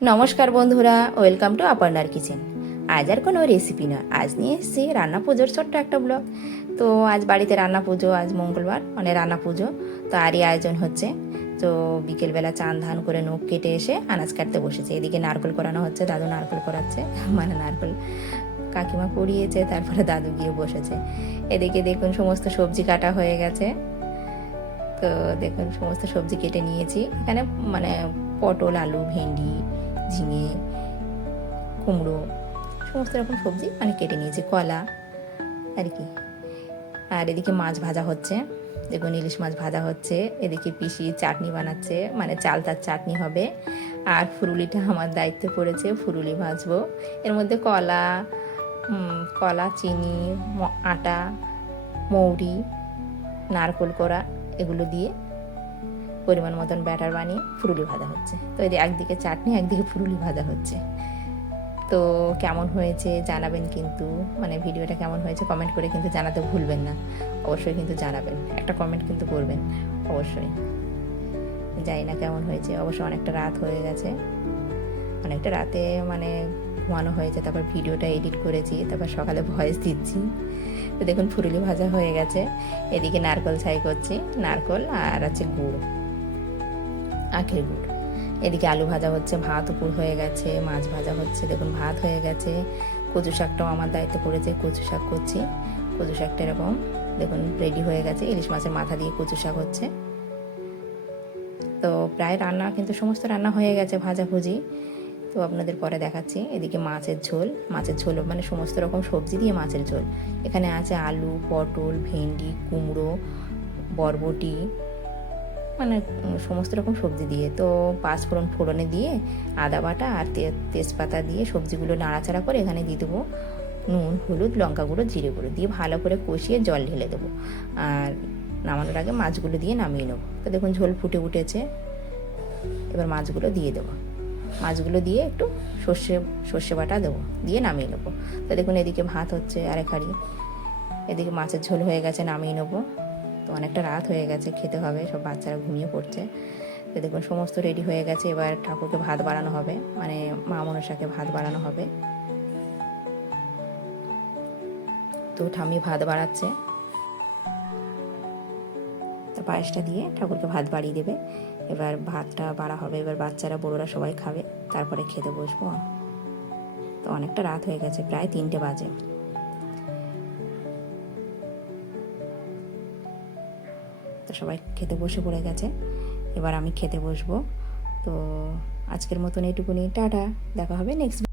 নমস্কার বন্ধুরা welcome to আপার্নার kitchen আজ আর কোনো রেসিপি না আজ নিয়ে এসেছি রান্না পুজোর ছোট্ট একটা ব্লগ তো আজ বাড়িতে রান্না পুজো, আজ মঙ্গলবার মানে রান্না পুজো। তো আরই আয়োজন হচ্ছে। তো বিকেলবেলা চান ধান করে নখ কেটে এসে আনাজ কাটতে বসেছে। এদিকে নারকেল করানো হচ্ছে, দাদু নারকল করাচ্ছে মানে নারকেল কাকিমা করিয়েছে তারপরে দাদু গিয়ে বসেছে। এদিকে দেখুন সমস্ত সবজি কাটা হয়ে গেছে। তো দেখুন সমস্ত সবজি কেটে নিয়েছি। এখানে মানে পটল, আলু, ভেন্ডি ঝিঙে, কুমড়ো, সমস্ত রকম সবজি মানে কেটে নিয়েছি, কলা, আর কি। আর এদিকে মাছ ভাজা হচ্ছে, দেখুন ইলিশ মাছ ভাজা হচ্ছে, এদিকে পিসি চাটনি বানাচ্ছে মানে চালতার চাটনি হবে, আর ফুরুলিটা আমার দায়িত্বে পড়েছে, ফুরুলি ভাজবো। এর মধ্যে কলা কলা, চিনি আটা, মৌরি, নারকোল করা, এগুলো দিয়ে পরিমাণ মতন ব্যাটার বানিয়ে ফুরুলি ভাজা হচ্ছে। তো যে একদিকে চাটনি, একদিকে ফুরুলি ভাজা হচ্ছে। তো কেমন হয়েছে জানাবেন কিন্তু মানে ভিডিওটা কেমন হয়েছে কমেন্ট করে কিন্তু জানাতে ভুলবেন না। অবশ্যই কিন্তু জানাবেন, একটা কমেন্ট কিন্তু করবেন, অবশ্যই। জানি না কেমন হয়েছে, অবশ্য অনেকটা রাত হয়ে গেছে। অনেকটা রাতে মানে ঘুমানো হয়েছে, তারপর ভিডিওটা এডিট করেছি, তারপর সকালে ভয়েস দিচ্ছি। তো দেখুন, ফুরুলি ভাজা হয়ে গেছে। এদিকে নারকল ছাই করছি, নারকল আর আছে গুড়। আখের গুড়। এদিকে আলু ভাজা হচ্ছে, ভাত উপর হয়ে গেছে, মাছ ভাজা হচ্ছে, দেখুন ভাত হয়ে গেছে। কচু শাকটাও আমার দায়িত্ব পড়েছে, কচু শাক করছি। কচু শাকটা এরকম, দেখুন রেডি হয়ে গেছে, ইলিশ মাছের মাথা দিয়ে কচু শাক হচ্ছে। তো প্রায় রান্না, কিন্তু সমস্ত রান্না হয়ে গেছে ভাজাভুজি তো আপনাদের পরে দেখাচ্ছি, এদিকে মাছের ঝোল। মাছের ঝোল মানে সমস্ত রকম সবজি দিয়ে মাছের ঝোল। এখানে আছে আলু, পটল, ভেন্ডি, কুমড়ো, বরবটি মানে সমস্ত রকম সবজি দিয়ে। তো পাঁচফোড়ন ফোড়নে দিয়ে আদা বাটা আর তেজপাতা দিয়ে সবজিগুলো নাড়াচাড়া করে এখানে দিয়ে দেবো নুন, হলুদ, লঙ্কা গুঁড়ো, জিরে গুঁড়ো দিয়ে ভালো করে কষিয়ে জল ঢেলে দেবো। আর নামানোর আগে মাছগুলো দিয়ে নামিয়ে নেব। তো দেখুন ঝোল ফুটে উঠেছে। এবার মাছগুলো দিয়ে দেবো। মাছগুলো দিয়ে একটু সর্ষে সর্ষে বাটা দেবো, দিয়ে নামিয়ে নেব। তো দেখুন এদিকে ভাত হচ্ছে আরেক হাঁড়ি। এদিকে মাছের ঝোল হয়ে গেছে, নামিয়ে নেব। তো অনেকটা রাত হয়ে গেছে, খেতে হবে, সব বাচ্চারা ঘুমিয়ে পড়ছে। তো দেখুন, সমস্ত রেডি হয়ে গেছে, এবার ঠাকুরকে ভাত বাড়ানো হবে মানে মা মনসাকে ভাত বাড়ানো হবে। তো ঠাম্মি ভাত বাড়াচ্ছে। তো পায়েসটা দিয়ে ঠাকুরকে ভাত বাড়িয়ে দেবে। এবার ভাতটা বাড়া হবে, এবার বাচ্চারা, বড়োরা সবাই খাবে, তারপরে খেতে বসবো। তো অনেকটা রাত হয়ে গেছে, প্রায় তিনটে বাজে। তো সবাই খেতে বসে পড়ে গেছে। এবার আমি খেতে বসবো। তো আজকের মতন এইটুকুনি। টাটা। দেখা হবে নেক্সট